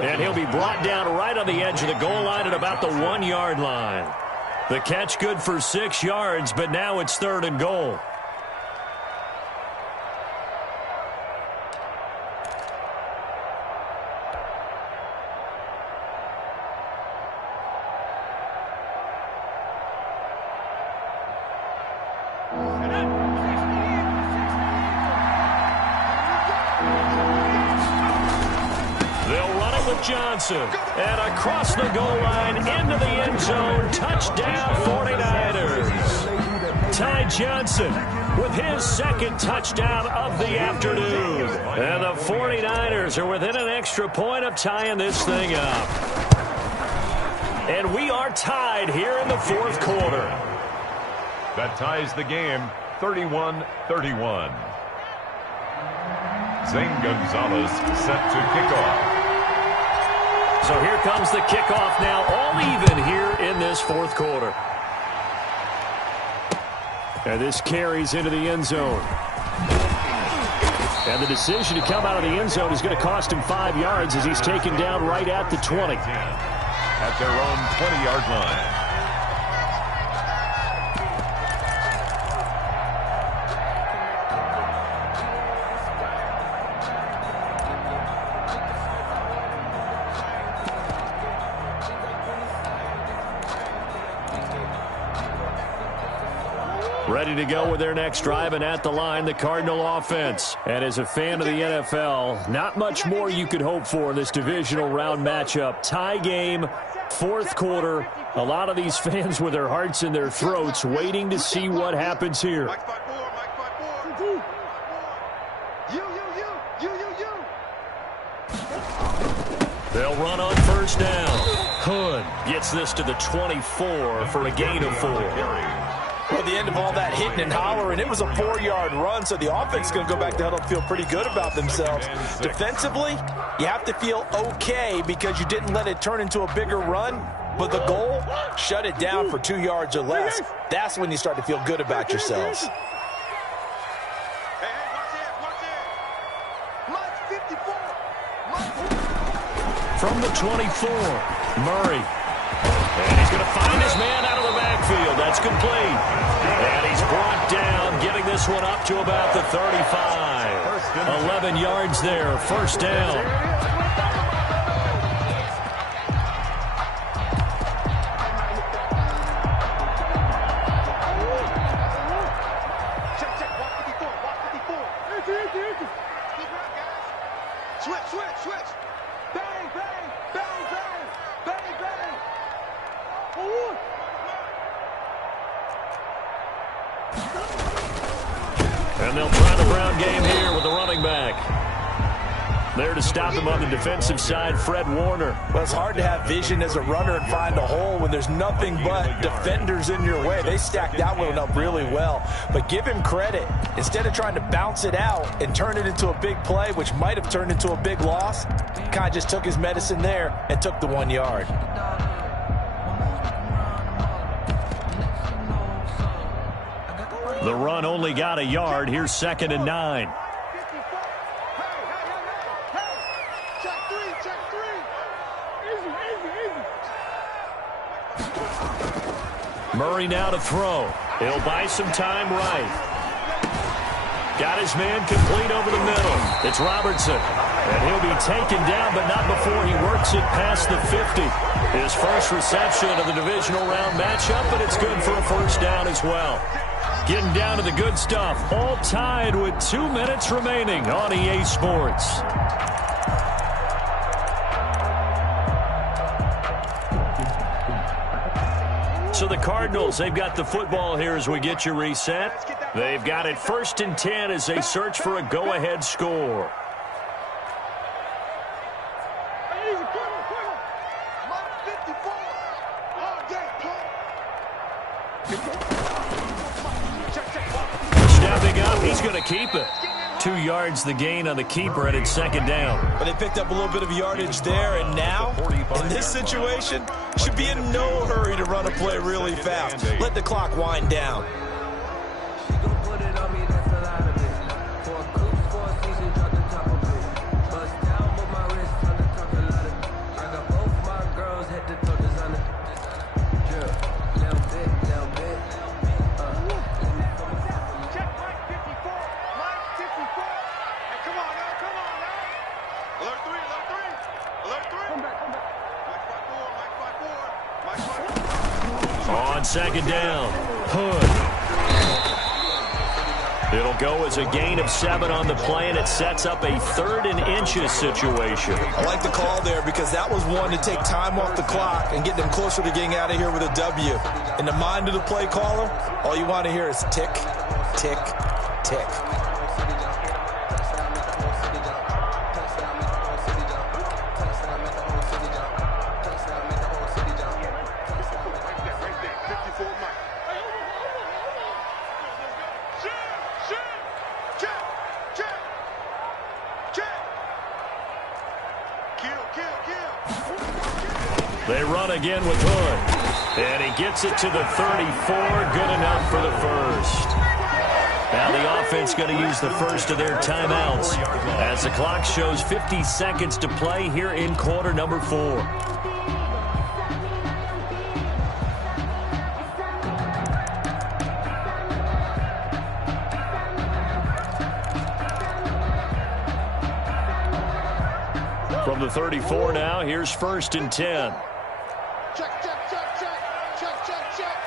And he'll be brought down right on the edge of the goal line at about the 1-yard line. The catch good for 6 yards, but now it's 3rd and goal. Johnson, and across the goal line into the end zone, touchdown 49ers. Ty Johnson with his 2nd touchdown of the afternoon. And the 49ers are within an extra point of tying this thing up. And we are tied here in the 4th quarter. That ties the game 31-31. Zane Gonzalez set to kick off. So here comes the kickoff now, all even here in this 4th quarter. And this carries into the end zone. And the decision to come out of the end zone is going to cost him 5 yards as he's taken down right at the 20. At their own 20-yard line. Ready to go with their next drive, and at the line, the Cardinal offense. And as a fan of the NFL, not much more you could hope for in this divisional round matchup. Tie game, 4th quarter. A lot of these fans with their hearts in their throats waiting to see what happens here. They'll run on 1st down. Hood gets this to the 24 for a gain of 4. Well, the end of all that hitting and hollering, it was a 4-yard run, so the offense is going to go back to huddle and feel pretty good about themselves. Defensively, you have to feel okay because you didn't let it turn into a bigger run, but the goal, shut it down for 2 yards or less. That's when you start to feel good about yourselves. From the 24, Murray. And he's going to find his man out of the backfield. That's complete. And he's brought down, getting this one up to about the 35. 11 yards there, 1st down. Switch. Bang, bang, bang, bang, bang, bang. And they'll try the ground game here with the running back. There to stop him on the defensive side, Fred Warner. Well, it's hard to have vision as a runner and find a hole when there's nothing but defenders in your way. They stacked that one up really well. But give him credit. Instead of trying to bounce it out and turn it into a big play, which might have turned into a big loss, kind of just took his medicine there and took the 1 yard. The run only got a yard. Here's 2nd and 9. Murray now to throw. He'll buy some time right. Got his man complete over the middle. It's Robertson. And he'll be taken down, but not before he works it past the 50. His first reception of the divisional round matchup, but it's good for a first down as well. Getting down to the good stuff. All tied with 2 minutes remaining on EA Sports. So the Cardinals, they've got the football here as we get you reset. They've got it 1st and 10 as they search for a go-ahead score. Stepping up, he's going to keep it. 2 yards the gain on the keeper, and it's 2nd down. But they picked up a little bit of yardage there, and now, in this situation, should be in no hurry to run a play really fast. Let the clock wind down. On 2nd down, Hood. It'll go as a gain of 7 on the play, and it sets up a 3rd and inches situation. I like the call there because that was one to take time off the clock and get them closer to getting out of here with a W. In the mind of the play caller, all you want to hear is tick, tick, tick. They run again with Hood. And he gets it to the 34. Good enough for the first. Now the offense going to use the first of their timeouts as the clock shows 50 seconds to play here in quarter number 4. From the 34 now, here's 1st and 10. Check, check, check, check, check, check, check.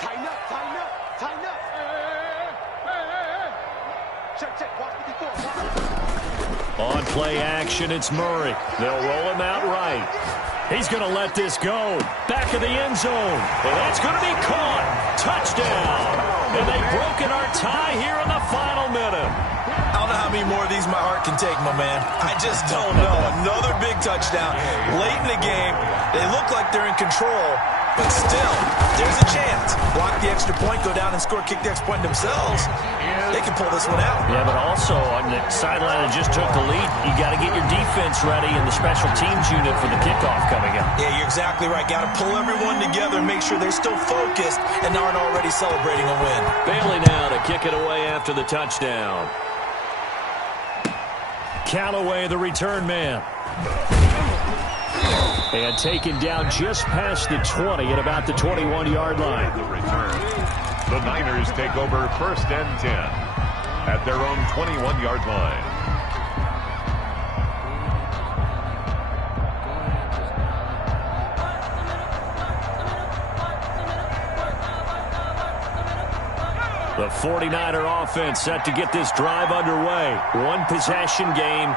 Tighten up, tighten up, tighten up. Hey. Check, check, watch 54. On play action, it's Murray. They'll roll him out right. He's going to let this go. Back of the end zone. And that's going to be caught. Touchdown. And they've broken our tie here in the final minute. I don't know how many more of these my heart can take, my man. I just don't know. Another big touchdown late in the game. They look like they're in control, but still, there's a chance. Block the extra point, go down and score, kick the extra point themselves. They can pull this one out. Yeah, but also on the sideline that just took the lead, you got to get your defense ready and the special teams unit for the kickoff coming up. Yeah, you're exactly right. Got to pull everyone together and make sure they're still focused and aren't already celebrating a win. Bailey now to kick it away after the touchdown. Callaway, the return man. And taken down just past the 20 at about the 21-yard line. The return. The Niners take over 1st and 10 at their own 21-yard line. The 49er offense set to get this drive underway. One possession game.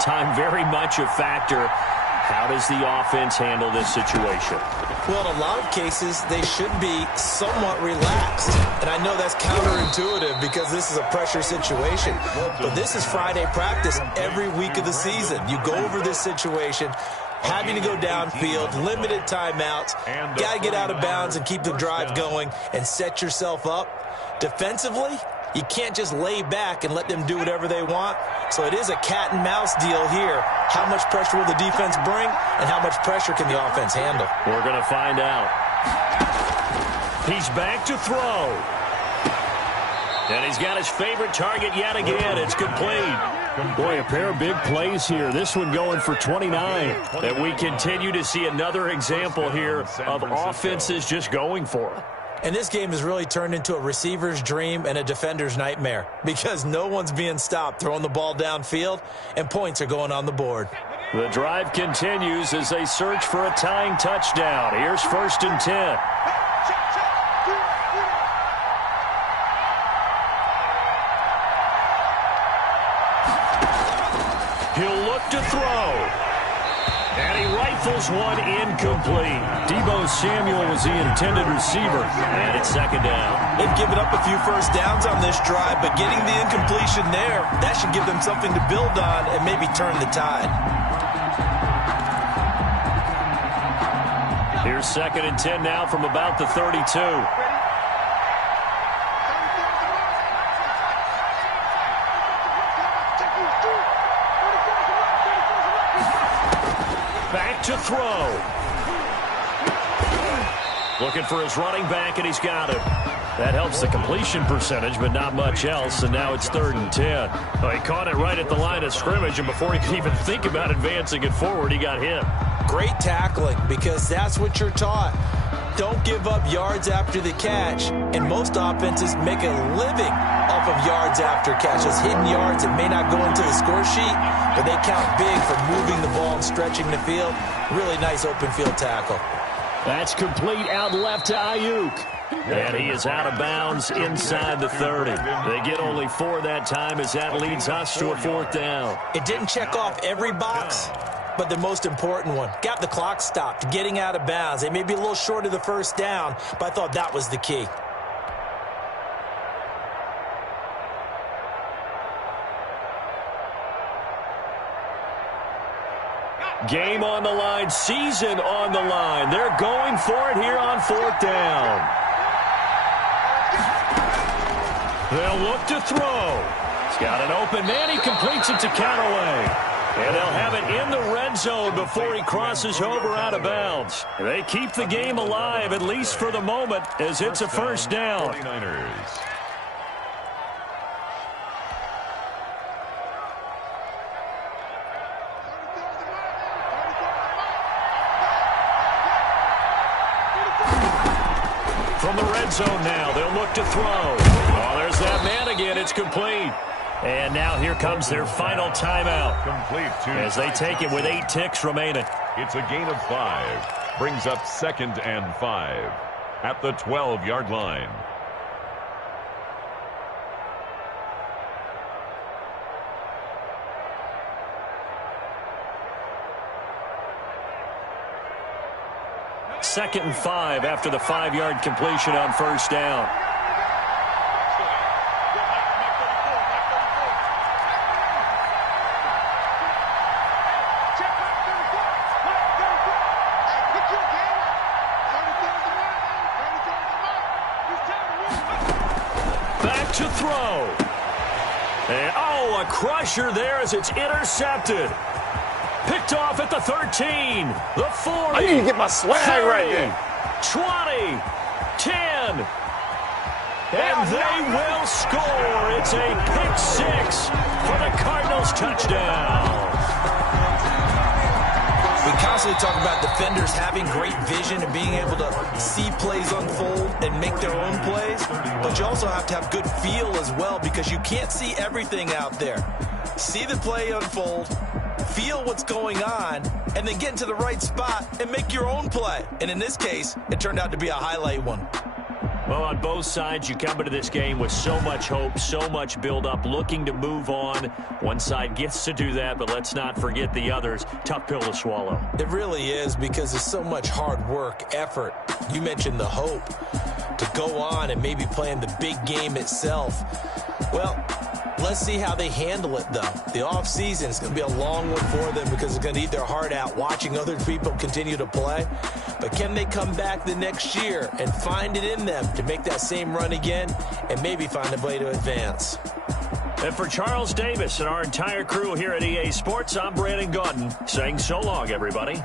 Time very much a factor. How does the offense handle this situation? Well, in a lot of cases, they should be somewhat relaxed. And I know that's counterintuitive because this is a pressure situation. But this is Friday practice every week of the season. You go over this situation, having to go downfield, limited timeouts, got to get out of bounds and keep the drive going and set yourself up. Defensively, you can't just lay back and let them do whatever they want. So it is a cat and mouse deal here. How much pressure will the defense bring, and how much pressure can the offense handle? We're going to find out. He's back to throw. And he's got his favorite target yet again. It's complete. Boy, a pair of big plays here. This one going for 29. And we continue to see another example here of offenses just going for it. And this game has really turned into a receiver's dream and a defender's nightmare because no one's being stopped throwing the ball downfield, and points are going on the board. The drive continues as they search for a tying touchdown. Here's 1st and 10. He'll look to throw. And he rifles one incomplete. Deebo Samuel was the intended receiver. And it's 2nd down. They've given up a few first downs on this drive, but getting the incompletion there, that should give them something to build on and maybe turn the tide. Here's 2nd and 10 now from about the 32. Back to throw. Looking for his running back, and he's got it. That helps the completion percentage, but not much else, and now it's 3rd and 10. Well, he caught it right at the line of scrimmage, and before he could even think about advancing it forward, he got hit. Great tackling, because that's what you're taught. Don't give up yards after the catch, and most offenses make a living off of yards after catches. Hidden yards that may not go into the score sheet, but they count big for moving the ball and stretching the field. Really nice open field tackle. That's complete out left to Ayuk. And he is out of bounds inside the 30. They get only 4 that time as that leads us to a 4th down. It didn't check off every box, but the most important one. Got the clock stopped, getting out of bounds. They may be a little short of the 1st down, but I thought that was the key. Game on the line, season on the line. They're going for it here on 4th down. They'll look to throw. He's got an open man. He completes it to Callaway. And they'll have it in the red zone before he crosses over out of bounds. They keep the game alive, at least for the moment, as it's a 1st down. 49ers. From the red zone now, they'll look to throw. Oh, there's that man again. It's complete. And now here comes their final timeout. Complete to as they take it with 8 ticks remaining. It's a gain of 5. Brings up 2nd and 5 at the 12-yard line. Second and 5 after the 5-yard completion on 1st down. Back to throw. And, oh, a crusher there as it's intercepted. Picked off at the 13, the 40. I need to get my swag 30, right there. 20, 10. And they will score. It's a pick 6 for the Cardinals touchdown. We constantly talk about defenders having great vision and being able to see plays unfold and make their own plays, but you also have to have good feel as well because you can't see everything out there. See the play unfold, feel what's going on, and then get into the right spot and make your own play. And in this case, it turned out to be a highlight one. Well, on both sides, you come into this game with so much hope, so much build-up, looking to move on. One side gets to do that, but let's not forget the others. Tough pill to swallow. It really is because there's so much hard work, effort. You mentioned the hope to go on and maybe play in the big game itself. Well, let's see how they handle it, though. The offseason is going to be a long one for them because it's going to eat their heart out watching other people continue to play. But can they come back the next year and find it in them to make that same run again and maybe find a way to advance? And for Charles Davis and our entire crew here at EA Sports, I'm Brandon Gaudin saying so long, everybody.